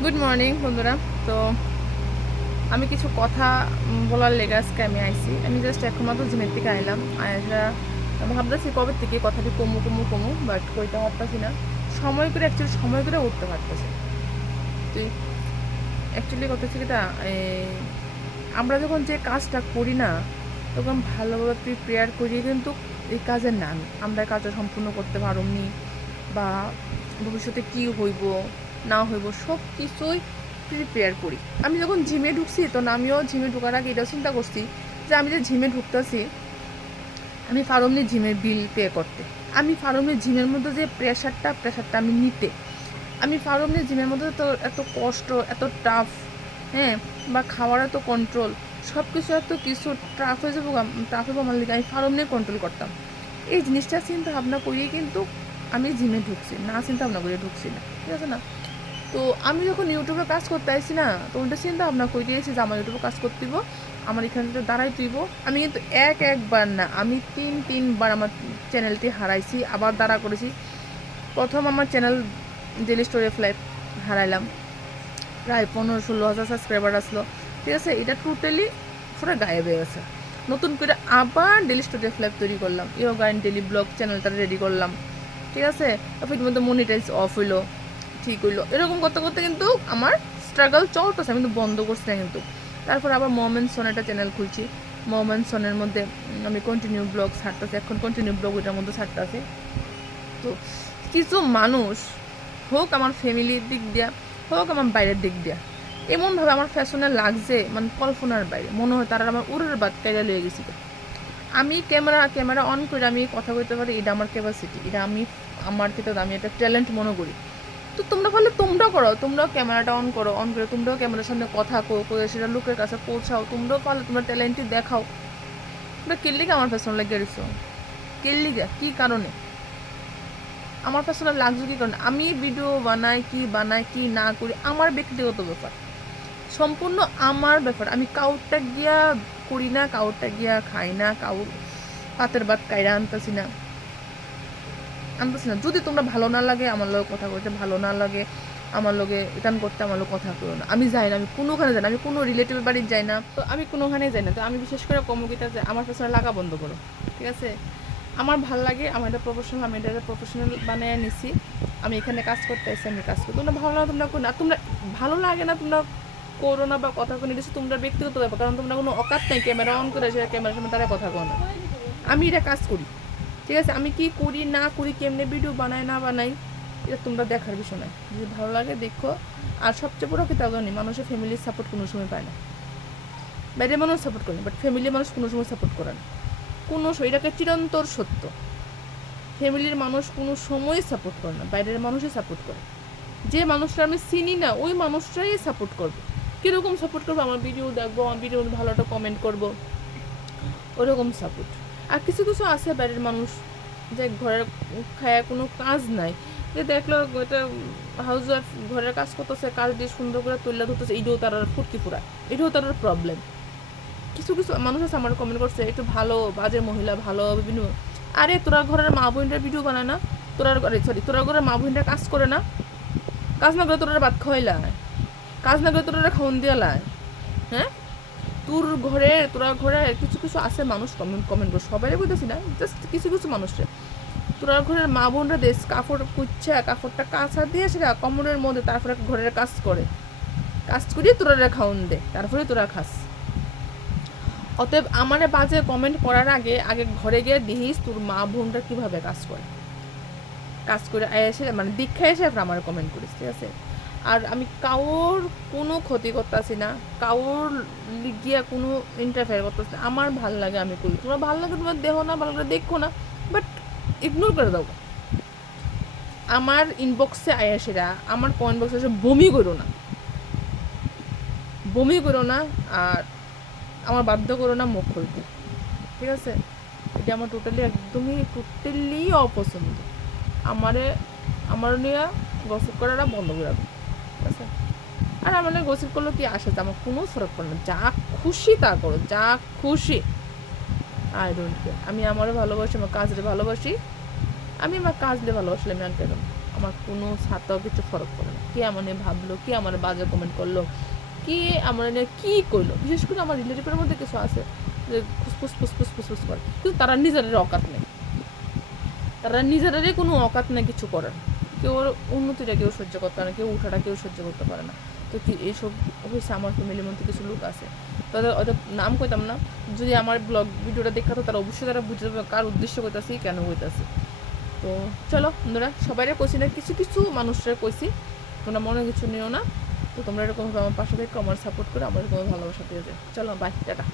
Good morning বন্ধুরা। তো আমি কিছু কথা বলার লেগে আজকে আমি আইছি। আমি জাস্ট এখন মাত্র জিমের থেকে আইলাম। আয়সা ভাবতেছি কবে থেকে কথাটি কমু কমু কমু বাট কইতে পারতেছি না। সময় করে অ্যাকচুয়ালি সময় করে উঠতে পারতেছি। তুই অ্যাকচুয়ালি কথা হচ্ছে এই, আমরা যখন যে কাজটা করি না তখন ভালোভাবে প্রিপেয়ার করি কিন্তু এই কাজের নাম। আমরা কাজটা সম্পূর্ণ করতে পারমনি বা ভবিষ্যতে কি হইব না হইব, সব কিছুই প্রিপেয়ার করি। আমি যখন জিমে ঢুকছি তখন আমিও জিমে ঢোকার আগে এটাও চিন্তা করছি যে আমি যে জিমে ঢুকতেছি, আমি ফার্মলি জিমের বিল পে করতে। আমি ফার্মলি জিমের মধ্যে যে প্রেশারটা প্রেশারটা আমি নিতে। আমি ফার্মলি জিমের মধ্যে তো এত কষ্ট, এত টাফ হ্যাঁ বা খাওয়ার এত কন্ট্রোল সব কিছু এত কিছু ট্রাফ হয়ে যাব ট্রাফ হয়ে আমার আমি ফার্ম নিয়ে কন্ট্রোল করতাম। এই জিনিসটা চিন্তা ভাবনা করিয়ে কিন্তু আমি জিমে ঢুকছি, না চিন্তা ভাবনা করে ঢুকছি না, ঠিক আছে না? তো আমি যখন ইউটিউবে কাজ করতে আসছি না, তো ওটা চিন্তা ভাবনা করে দিয়েছি যে আমার ইউটিউবে কাজ করতে দিব, আমার এখান থেকে দাঁড়াই তুইব। আমি কিন্তু এক একবার না, আমি তিন, তিনবার আমার চ্যানেলটি হারাইছি, আবার দাঁড়া করেছি। প্রথম আমার চ্যানেল ডেলি স্টোরি ফ্লাইট হারাইলাম। প্রায় পনেরো, ষোলো হাজার সাবস্ক্রাইবার আসলো। ঠিক আছে, এটা টোটালি পুরো গায়েব হয়ে গেছে। নতুন করে আবার ডেলি স্টোরি ফ্লাইট তৈরি করলাম। ইও গাইন ডেলি ব্লগ চ্যানেলটা রেডি করলাম। ঠিক আছে তারপর ইতিমধ্যে মনিটাইজ অফ হইল। ঠিক হইল। এরকম করতে করতে কিন্তু আমার স্ট্রাগল চলতেছে, আমি কিন্তু বন্ধ করছি না কিন্তু। তারপর আবার মোমেন্ট সন একটা চ্যানেল খুলছি। মোমেন্ট সনের মধ্যে আমি কন্টিনিউ ব্লগ ছাড়তেছি, এখন কন্টিনিউ ব্লগ ওইটার মধ্যে ছাড়তেছি। তো কিছু মানুষ, হোক আমার ফ্যামিলির দিক দিয়া, হোক আমার বাইরের দিক দিয়া, এমনভাবে আমার ফ্যাশনে লাগছে মানে কল্পনার বাইরে। মনে হয় তারা আমার উড়ের বাদ কাইরা লয়ে গেছিল। আমি ক্যামেরা ক্যামেরা অন করে আমি কথা বলতে পারি, এটা আমার ক্যাপাসিটি এটা আমি, আমার ক্ষেত্রে আমি একটা ট্যালেন্ট মনে করি। তো তোমরা বললে তোমরাও করো তোমরাও ক্যামেরাটা অন করো অন করে তোমরাও ক্যামেরার সামনে কথা করে সেটা লোকের কাছে পৌঁছাও, তোমরাও পারলে তোমরা ট্যালেন্টটি দেখাও। তোমরা কিল্লিকে আমার ফ্যাশন লাগিয়ে দিছো কিল্লিকে কী কারণে? আমার পার্সোনাল লাগছে কি কারণে। আমি ভিডিও বানাই, কি বানাই, কি না করি, আমার ব্যক্তিগত ব্যাপার। সম্পূর্ণ আমার ব্যাপার। আমি কাউরটা গিয়া করি না, কাউরটা গিয়া খাই না, কাউর হাতের বাদ কাইরা আনতেছি না। আনতেছি না, যদি তোমরা ভালো না লাগে, আমার লগে কথা করতে ভালো না লাগে, আমার লগে এটান করতে আমার লগে কথা করো না। আমি যাই না, আমি কোনোখানে যাই না, আমি কোনো রিলেটিভের বাড়ি যাই না। তো আমি কোনোখানে যাই না, তো আমি বিশেষ করে কমুকিটা যে আমার পেছনে লাগা বন্ধ করো, ঠিক আছে? আমার ভালো লাগে, আমার এটা প্রফেশনাল আমি এটা প্রফেশনাল বানিয়ে নিছি, আমি এখানে কাজ করতে এসে আমি কাজ করি। তোমরা ভালো লাগে, তোমরা করো না, তোমরা ভালো লাগে না, তোমরা করো না বা কথা কোনো দিচ্ছি তোমরা ব্যক্তিগত ব্যাপার, কারণ তোমরা কোনো অকাত নেই, ক্যামেরা অন করে ক্যামেরার সামনে তারা কথা কো না। আমি এটা কাজ করি। ঠিক আছে, আমি কি করি, না করি, কেমনে ভিডিও বানাই, না বানাই, এটা তোমরা দেখার বিষয় নয়। যদি ভালো লাগে, দেখো। আর সবচেয়ে বড় কি তা জানি, মানুষের ফ্যামিলির সাপোর্ট কোনো সময় পায় না। বাইরের মানুষ সাপোর্ট করে বাট ফ্যামিলির মানুষ কোনো সময় সাপোর্ট করে না। কোনো এটাকে চিরন্তর সত্য। ফ্যামিলির মানুষ কোনো সময় সাপোর্ট করে না, বাইরের মানুষই সাপোর্ট করে। যে মানুষটা আমি চিনি না, ওই মানুষটাই সাপোর্ট করবে। কীরকম সাপোর্ট করব? আমার ভিডিও দেখব, আমার ভিডিও ভালো একটা কমেন্ট করব। ওরকম সাপোর্ট আর কিছু কিছু আছে বাড়ির মানুষ যে ঘরের খায়া কোনো কাজ নাই। যে দেখল এটা হাউস ওয়াইফ ঘরের কাজ করতেছে, কাজ দিয়ে সুন্দর করে তুলে ধরতেছে এইটাও তার ফুটকি ফুরায় এটাও তার প্রবলেম কিছু কিছু মানুষ আছে আমার কমেন্ট করছে একটু ভালো, বাজে মহিলা, ভালো, বিভিন্ন। আরে তোরা ঘরের মা বোনটার ভিডিও বানায় না? তোরা ঘরে সরি তোরা ঘরের মা বোনটা কাজ করে না? কাজ না করে তোরা ভাত খাওয়াইলায় কাজ না করে তোরা খাওয়ান দিয়ে হ্যাঁ? তোর ঘরে, তোরা ঘরে কিছু কিছু আছে মানুষ কমেন্ট কমেন্ট করে। সবাই বুঝতেছি না জাস্ট কিছু কিছু মানুষের। তোরা ঘরের মা বোনরা দেশ কাপড় কুচ্ছা কাপড়টা কাঁচা দিয়ে সেটা কমরের মধ্যে তারপরে ঘরের কাজ করে। কাজ করিয়ে তোরা খাওন দে তারপরে তোরা খাস। অতএব আমারে বাজে কমেন্ট করার আগে আগে ঘরে গিয়ে দেখিস তোর মা বোনটা কীভাবে কাজ করে। কাজ করে এসে মানে দীক্ষা এসে আমার কমেন্ট করিস, ঠিক আছে? আর আমি কাউর কোনো ক্ষতি করতেছি না, কাউর গিয়া কোনো ইন্টারফেয়ার করতেছি না। আমার ভালো লাগে আমি করি। তোমার ভালো লাগে তোমার দেহ না, ভালো করে দেখো না বাট ইগনোর করে দাও। আমার ইনবক্সে আয়াসেরা আমার কমেন্ট বক্সে এসে বমি করো না। বমি করো না আর আমার বাধ্য করো না মুখ খুলতে। ঠিক আছে? এটা আমার টোটালি একদমই টোটালি অপছন্দ আমারে, আমার নিয়ে গসিপ করাটা বন্ধ করে রাখো ঠিক আছে। আর আমার গসিপ করলে কি, আসে আমার কোনো ফরক পড়ে না, যা খুশি তা করো, যা খুশি। আই ডোন্ট কেয়ার আমি আমারও ভালোবাসি, আমার কাজরে ভালোবাসি। আমি আমার কাজলে ভালোবাসলে আমি কেন? আমার কোনো ছাতাও কিছু ফরক পড়ে না। কে আমার নিয়ে ভাবলো, কে আমার বাজে কমেন্ট করল, কে আমার নিয়ে কী করল? বিশেষ করে আমার রিলেটিভের মধ্যে কিছু আছে যে ফুসফুস ফুসফুস ফুসফুস করে। কিন্তু তারা নিজেদের অকাত নেই। তারা নিজেরারই কোনো অকাত নেই, কিছু করার কেউ উন্নতিটা কেউ সহ্য করতে পারে না, কেউ উঠাটা কেউ সহ্য করতে পারে না। তো কি এইসব হয়েছে আমার ফ্যামিলির মধ্যে কিছু লোক আছে। তাদের ওদের নাম কইতাম না, যদি আমার ব্লগ ভিডিওটা দেখা তো তারা অবশ্যই তারা বুঝতে পারবে কার উদ্দেশ্য কইতাছি, কেন কইতাছি। তো চলো বন্ধুরা সবাইরে কইছি না, কিছু কিছু মানুষরা কইছি। তোমরা মনে কিছু নিও না। তো তোমরা এরকমভাবে আমার পাশে থেকে আমার সাপোর্ট করে আমার এরকম ভালোবাসা দিয়ে যায় চলো বাই টাটা।